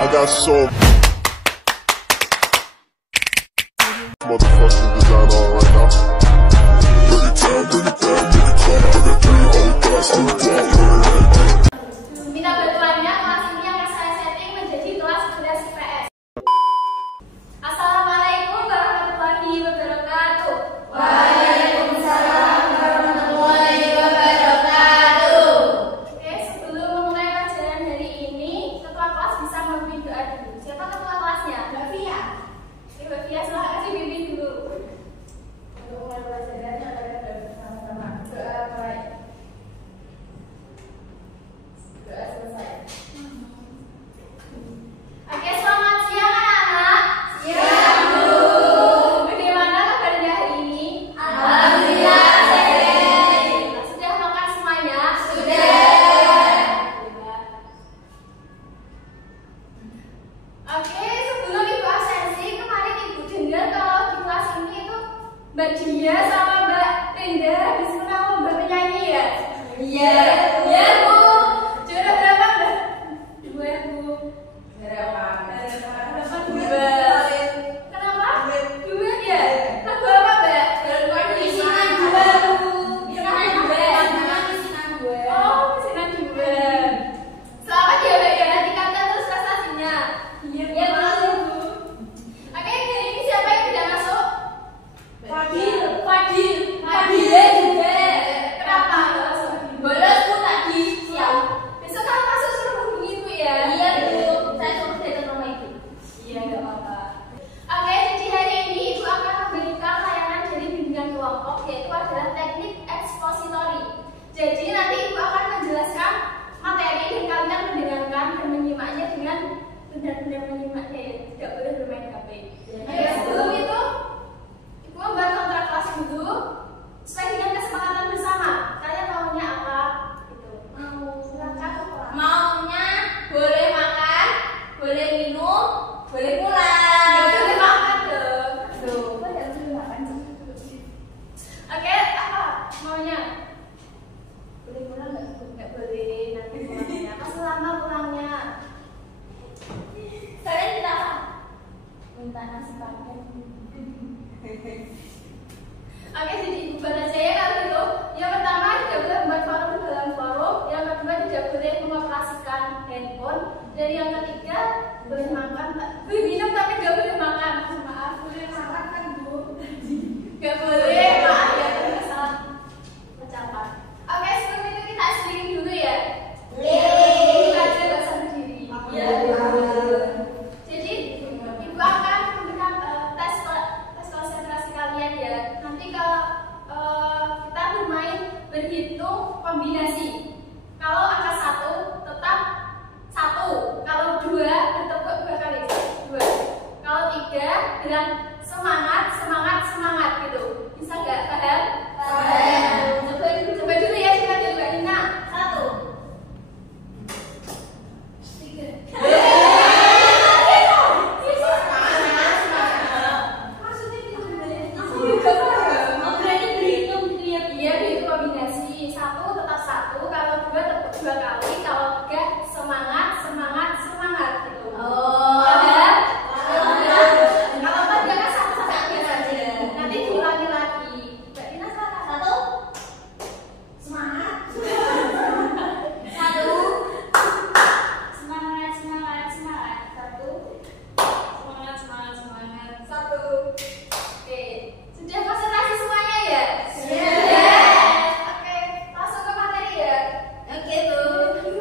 I got so motherfucking design on right now. Bring it down, bring it down, bring it down. I got 3 old guys on the block. Minta bantuannya, kelas ini akan saya setting menjadi kelas 11 IPS. Assalamualaikum warahmatullahi wabarakatuh. Waalaikumsalam warahmatullahi wabarakatuh. Oke, sebelum memulai pelajaran hari ini, ketua kelas bisa memimpin doa dulu. Siapa ketua kelasnya? Mbak Fia. Oke, Mbak Fia, silahkan dipimpin dulu. Untuk mulai pelajarannya adalah bersama-sama doa baik. Doa selesai. Oke, selamat siang anak-anak. Siang, Bu. Bagaimana kabarnya hari ini? Alhamdulillah sehat. Sudah makan semuanya? Sudah. Oke, sebelum Ibu absensi, kemarin Ibu dengar kalau di kelas ini itu Mbak Dia sama Mbak Renda habis menang lomba menyanyi ya? Iya. Iya, Bu. Juara berapa, Mbak? 2, Bu. Berapa? Kenapa 2? Kenapa? 2 ya? Lagu apa, Mbak? Isinan 2, Bu. Isinan 2. Isinan 2. Oh, isinan 2. Selamat ya, Mbak ya. Dicatat terus prestasinya. Iya, Ya, Bu. Oke, jadi ini siapa yang tidak masuk? Fadil. Fadil juga. Kenapa nggak masuk? Bolos, Bu, tadi siang. Besok kalau masuk suruh hubungi Ibu ya. Iya, Bu. Saya suruh datang rumah Ibu. Iya, nggak apa-apa. Oke, jadi hari ini Ibu akan memberikan layanan dari bimbingan kelompok, yaitu adalah teknik ekspositori. Jadi nanti Ibu akan menjelaskan materi dan kalian mendengarkan dan menyimaknya dengan benar-benar menyimaknya ya, tidak boleh bermain HP. Oke, sebelum itu Ibu membuat kontrak kelas dulu sesuai dengan kesepakatan bersama. Kalian maunya apa? Gitu. Silakan. Maunya boleh makan, boleh minum, boleh Nggak pulang. boleh makan dong. Aduh, kok nggak boleh makan sih? Oke, apa maunya? Boleh pulang nggak? Nggak boleh, nanti pulangnya. Pas lama pulangnya. Kalian minta apa? Minta nasi paket. Oke, jadi Ibu buat aja ya kalau gitu. Yang pertama tidak boleh membuat forum dalam forum. Yang kedua tidak boleh mengoperasikan handphone. Dan yang ketiga boleh makan, boleh minum tapi nggak boleh makan. Maaf, boleh makan kan Bu? Nggak boleh, maaf ya, tadi salah ucapan. Oke, sebelum itu kita sendiri dulu ya. Kita aja nggak usah berdiri. Iya. Jadi Ibu akan memberikan tes konsentrasi kalian ya. Nanti kalau kita bermain berhitung kombinasi. Kalau angka 1 tetap 1. Kalau 2 bertepuk 2 kali. 2. Kalau 3 bilang semangat gitu. Bisa nggak? Paham? Paham. Coba dulu ya, kita dulu Mbak Nina. 1. 3. Iya, itu kombinasi. 1 tetap 1, kalau 2 tepuk 2 kali, kalau 3 semangat gitu. Oh. Paham? Kalau 4 dia kan satu biasa aja. Nanti diulangi lagi. Mbak Tina silakan. 1. Semangat. 1. Semangat. 1. 1. Oke. Sudah konsentrasi semuanya ya? Sudah. Oke, langsung ke materi ya. Oke, Bu.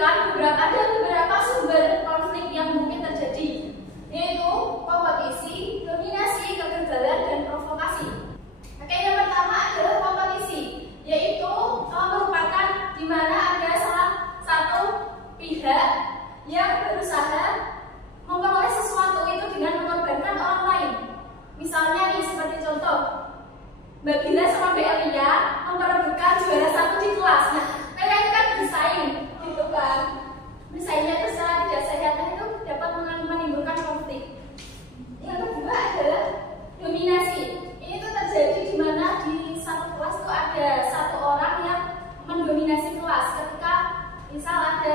menyebutkan beberapa sumber konflik yang mungkin terjadi, yaitu kompetisi, dominasi, kegagalan, dan provokasi. Oke, yang pertama adalah kompetisi, yaitu merupakan di mana ada salah satu pihak yang berusaha memperoleh sesuatu itu dengan mengorbankan orang lain. Misalnya nih, seperti contoh, Mbak Gila sama Mbak Elia memperebutkan juara 1 di kelas. Nah, mereka itu kan bersaing, gitu kan? Bersaingnya itu secara tidak sehat itu dapat menimbulkan konflik. Yang kedua adalah dominasi. Ini tuh terjadi di mana di satu kelas itu ada satu orang yang mendominasi kelas. Ketika misal ada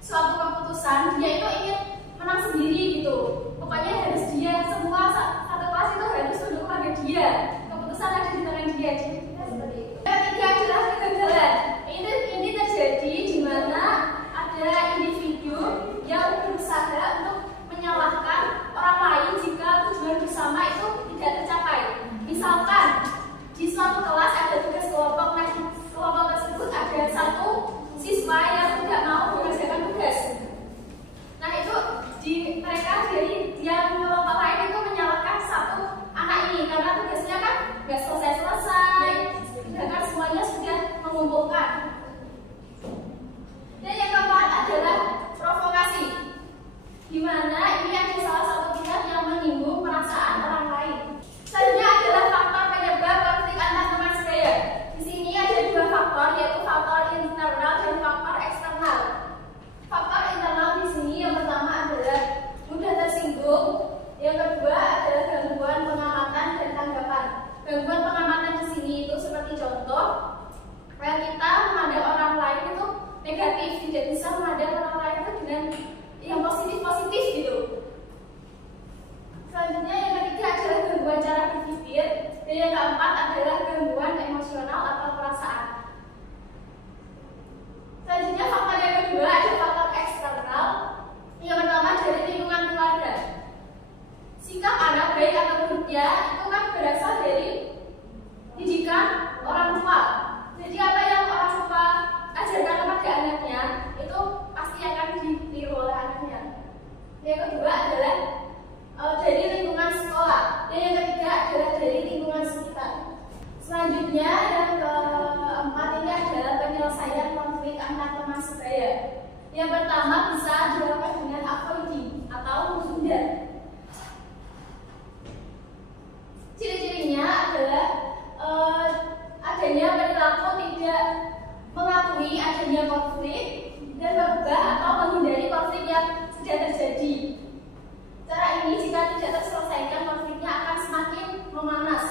suatu keputusan, dia itu ingin menang sendiri gitu. Pokoknya harus dia, semua satu kelas itu harus mendukung pada dia. Keputusan ada di tangan dia. Jadi kita seperti itu. Yang ketiga adalah kegagalan. Ini terjadi di mana ada individu yang berusaha untuk menyalahkan orang lain jika tujuan bersama itu tidak tercapai. Misalkan di suatu kelas ada tugas kelompok, nah kelompok tersebut ada satu siswa yang tidak mau mengerjakan tugas. Nah itu mereka dari yang kelompok lain itu menyalahkan satu anak ini karena tugasnya kan nggak selesai, sedangkan semuanya sudah mengumpulkan. Dan yang keempat adalah provokasi, di mana ini ada salah satu pihak yang menyinggung perasaan orang lain. Selanjutnya adalah faktor penyebab konflik antar teman sebaya. Di sini ada dua faktor, yaitu faktor internal dan faktor eksternal. Faktor internal di sini yang pertama adalah mudah tersinggung, yang kedua adalah gangguan pengamatan dan tanggapan. Gangguan pengamatan di sini itu seperti contoh, kita memandang orang lain itu negatif, tidak bisa memandang orang lain itu dengan yang positif gitu. Selanjutnya yang ketiga adalah gangguan cara berpikir, dan yang keempat adalah gangguan emosional atau perasaan. Selanjutnya faktor yang kedua adalah faktor eksternal. Yang pertama dari lingkungan keluarga. Sikap anak baik atau buruknya itu kan berasal dari didikan orang tua. Jadi apa yang orang tua ajarkan kepada anaknya itu pasti akan ditiru oleh anaknya. Yang kedua adalah dari lingkungan sekolah, dan yang ketiga adalah dari lingkungan sekitar. Selanjutnya yang keempat ini adalah penyelesaian konflik antar teman sebaya. Yang pertama bisa dilakukan dengan avoiding atau menghindar. Ciri-cirinya adalah adanya perilaku tidak mengakui adanya konflik dan mengubah atau menghindari konflik yang sudah terjadi. Cara ini jika tidak terselesaikan, konfliknya akan semakin memanas.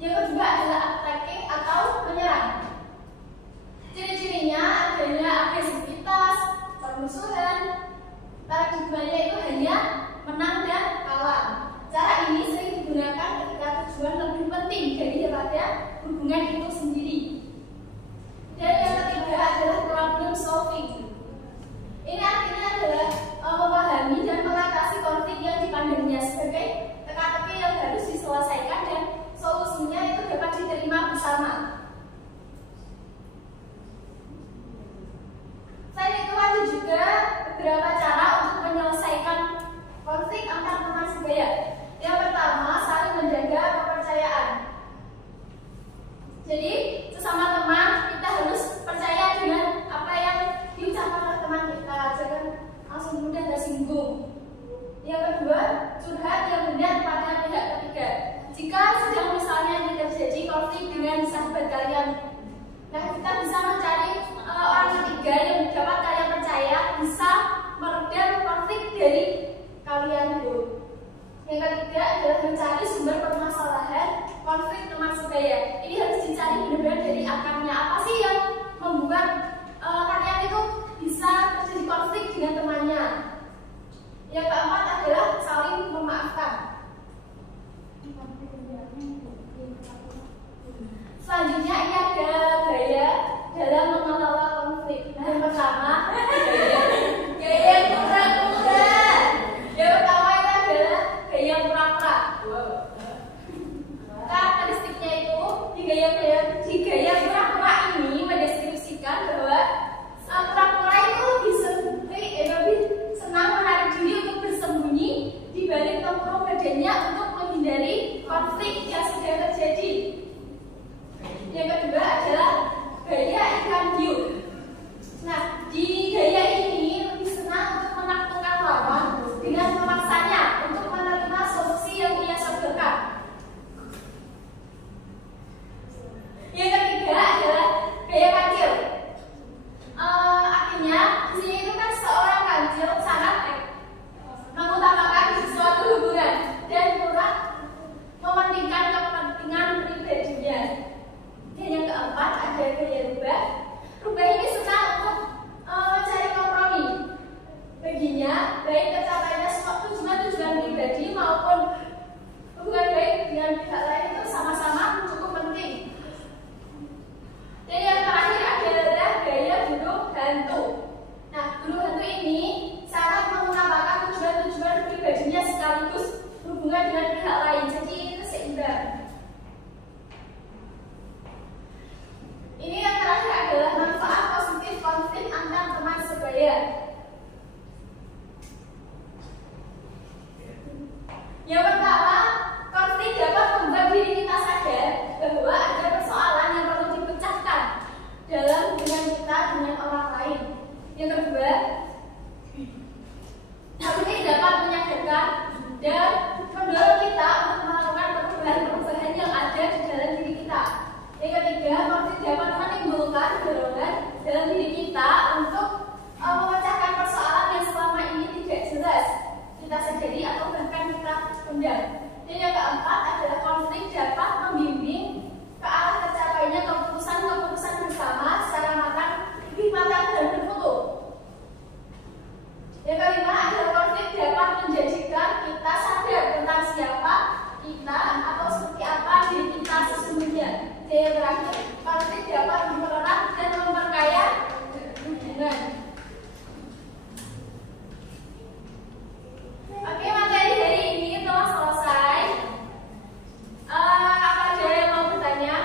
Yang kedua adalah attacking atau menyerang. Ciri-cirinya adanya agresivitas, permusuhan, paradigmanya itu hanya menang dan kalah. Cara ini sering digunakan ketika tujuan lebih penting daripada hubungan itu sendiri. Dan yang ketiga adalah problem solving. Ini artinya adalah memahami dan mengatasi konflik yang dipandangnya sebagai teka-teki yang harus diselesaikan dan solusinya itu dapat diterima bersama. Selain itu ada juga beberapa cara untuk menyelesaikan konflik antar teman sebaya. Yang pertama, saling menjaga kepercayaan. Jadi sebaya. Yang pertama, konflik dapat membuat diri kita sadar bahwa ada persoalan yang perlu dipecahkan dalam hubungan kita dengan orang lain. Yang kedua, konflik dapat menyadarkan dan mendorong kita untuk melakukan perubahan-perubahan yang ada di dalam diri kita. Yang ketiga, konflik dapat menimbulkan dorongan dalam diri kita untuk memecahkan persoalan yang selama ini tidak jelas kita sadari atau bahkan kita pendam. Dan yang keempat adalah konflik dapat membimbing ke arah tercapainya keputusan-keputusan bersama secara matang, lebih matang dan bermutu. Yang kelima adalah konflik dapat menjadikan kita sadar tentang siapa kita atau seperti apa diri kita sesungguhnya. Dan yang terakhir, konflik dapat mempererat dan memperkaya hubungan. Oke, materi hari ini telah selesai. Apa ada yang mau bertanya?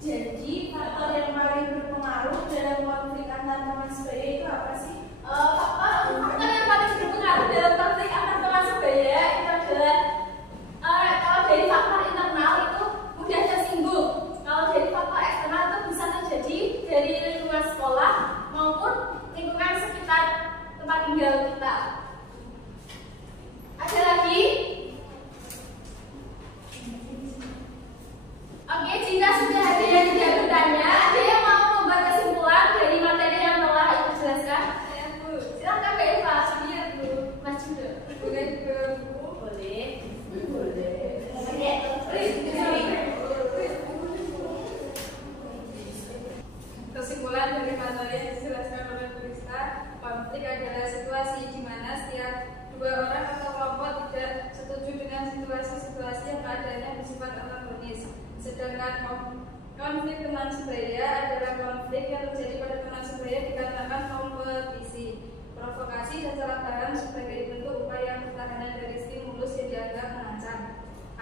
Jadi faktor yang paling berpengaruh dalam konflik antar teman sebaya itu apa sih? Faktor yang paling berpengaruh dalam konflik antar teman sebaya itu adalah kalau dari faktor internal itu mudah tersinggung. Kalau dari faktor eksternal itu bisa terjadi dari lingkungan sekolah maupun lingkungan sekitar tempat tinggal kita. Ada lagi? Oke, jika sudah ada yang tidak bertanya, ada yang mau membuat kesimpulan dari materi yang telah Ibu jelaskan? Saya, Bu. Silakan Mbak Eva. Iya, Bu. Maju dong. Boleh, Bu. Boleh. Kesimpulan dari materi yang dijelaskan oleh Bu Rista, konflik adalah situasi di mana setiap dua orang atau kelompok tidak setuju dengan situasi-situasi yang keadaannya bersifat antagonis. Sedangkan konflik teman sebaya adalah konflik yang terjadi pada teman sebaya dikatakan kompetisi, provokasi, dan salah paham sebagai bentuk upaya pertahanan dari stimulus yang dianggap mengancam.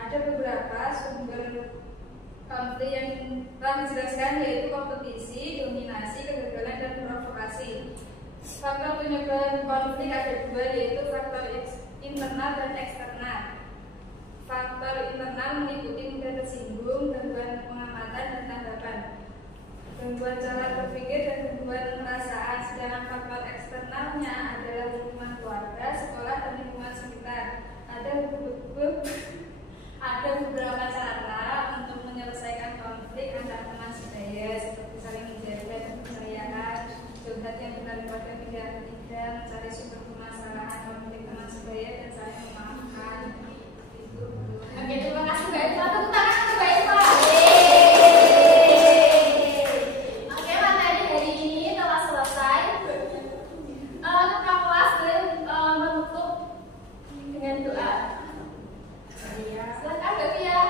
Ada beberapa sumber konflik yang telah dijelaskan, yaitu kompetisi, dominasi, kegagalan, dan provokasi. Faktor penyebab konflik ada dua, yaitu faktor internal dan eksternal. Faktor internal meliputi mudah tersinggung, gangguan pengamatan dan tanggapan, gangguan cara berpikir, dan gangguan perasaan. Sedangkan faktor eksternalnya adalah lingkungan keluarga, sekolah, dan lingkungan sekitar. Ada beberapa cara untuk menyelesaikan konflik antar teman sebaya, seperti saling menjaga dan kepercayaan, curhat yang benar pada pihak ketiga, mencari sumber permasalahan konflik teman sebaya, dan saling memaafkan. Itu. Oke, terima kasih Mbak Eva. Tepuk tangan untuk Mbak Eva. Oke, materi hari ini telah selesai. Ketua kelas menutup dengan doa. Silakan Mbak Fia.